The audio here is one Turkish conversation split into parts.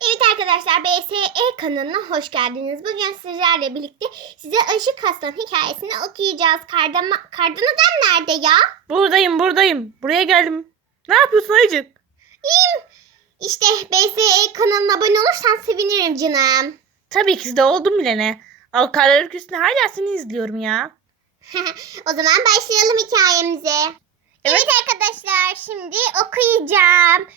Evet arkadaşlar BSE kanalına hoş geldiniz. Bugün sizlerle birlikte size Işık Aslan hikayesini okuyacağız. Kardan, kardan adam nerede ya? Buradayım buradayım. Buraya geldim. Ne yapıyorsun Ayıcık? İyiyim. İşte BSE kanalına abone olursan sevinirim canım. Tabii ki de oldum bile ne. Al karlar ülkesinde hala seni izliyorum ya. o zaman başlayalım hikayemize. Evet. arkadaşlar şimdi okuyacağım.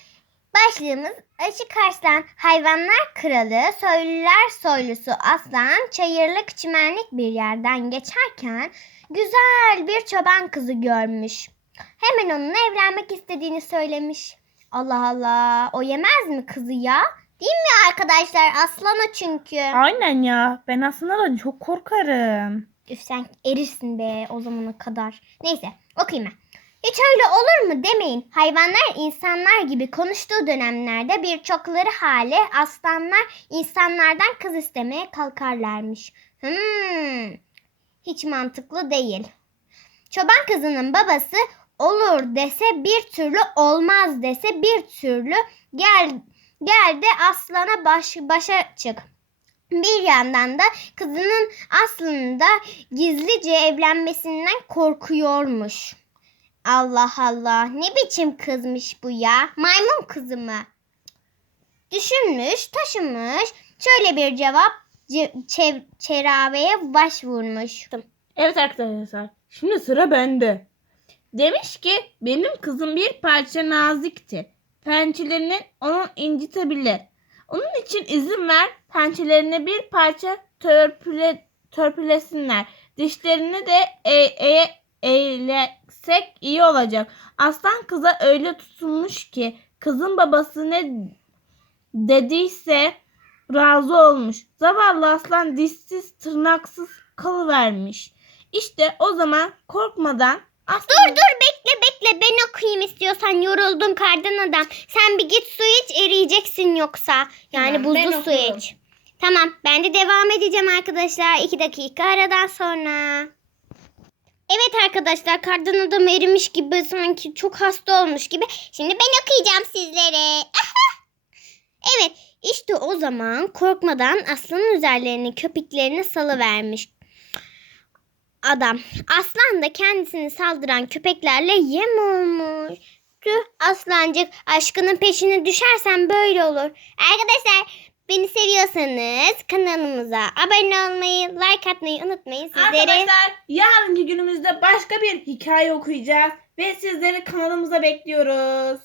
Başlığımız Işık Arslan Hayvanlar Kralı Soylular Soylusu Aslan çayırlık çimenlik bir yerden geçerken güzel bir çoban kızı görmüş. Hemen onunla evlenmek istediğini söylemiş. Allah Allah o yemez mi kızı ya? Değil mi arkadaşlar? Aslan o çünkü. Aynen ya. Ben aslında da çok korkarım. Üf sen erirsin be o zamana kadar. Neyse okuyayım ben. Hiç öyle olur mu demeyin. Hayvanlar insanlar gibi konuştuğu dönemlerde birçokları hale aslanlar insanlardan kız istemeye kalkarlarmış. Hmm, hiç mantıklı değil. Çoban kızının babası olur dese bir türlü olmaz dese bir türlü gel gel de aslana baş, başa çık. Bir yandan da kızının aslında gizlice evlenmesinden korkuyormuş. Allah Allah ne biçim kızmış bu ya? Maymun kızı mı? Düşünmüş, taşımış. Şöyle bir cevap ce- çeraveye başvurmuş. Evet arkadaşlar. Şimdi sıra bende. Demiş ki benim kızım bir parça nazikti. Pençelerini onun incitebilir. Onun için izin ver pençelerini bir parça törpüle, törpülesinler. Dişlerini de e, e, eğlesek iyi olacak. Aslan kıza öyle tutulmuş ki kızın babası ne dediyse razı olmuş. Zavallı aslan dişsiz tırnaksız kalıvermiş. İşte o zaman korkmadan aslan... Dur dur bekle bekle ben okuyayım istiyorsan yoruldun kardan adam. Sen bir git su iç eriyeceksin yoksa. Yani Tamam, buzlu su iç. Tamam ben de devam edeceğim arkadaşlar. iki dakika aradan sonra. Evet arkadaşlar kardan adam erimiş gibi sanki çok hasta olmuş gibi. Şimdi ben okuyacağım sizlere. evet işte o zaman korkmadan aslanın üzerlerine köpeklerini salıvermiş adam. Aslan da kendisini saldıran köpeklerle yem olmuş. Tüh aslancık aşkının peşine düşersen böyle olur. Arkadaşlar beni seviyorsanız kanalımıza abone olmayı, like atmayı unutmayın. Sizleri Arkadaşlar yarınki günümüzde başka bir hikaye okuyacağız. Ve sizleri kanalımıza bekliyoruz.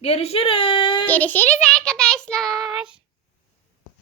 Görüşürüz. görüşürüz arkadaşlar.